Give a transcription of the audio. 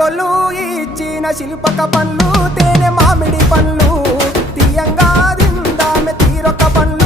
గొల్లు ఇచ్చిన శిల్పక పండ్లు తేనె మామిడి పండ్లు తీయంగా తిందామె తీరొక్క పండ్లు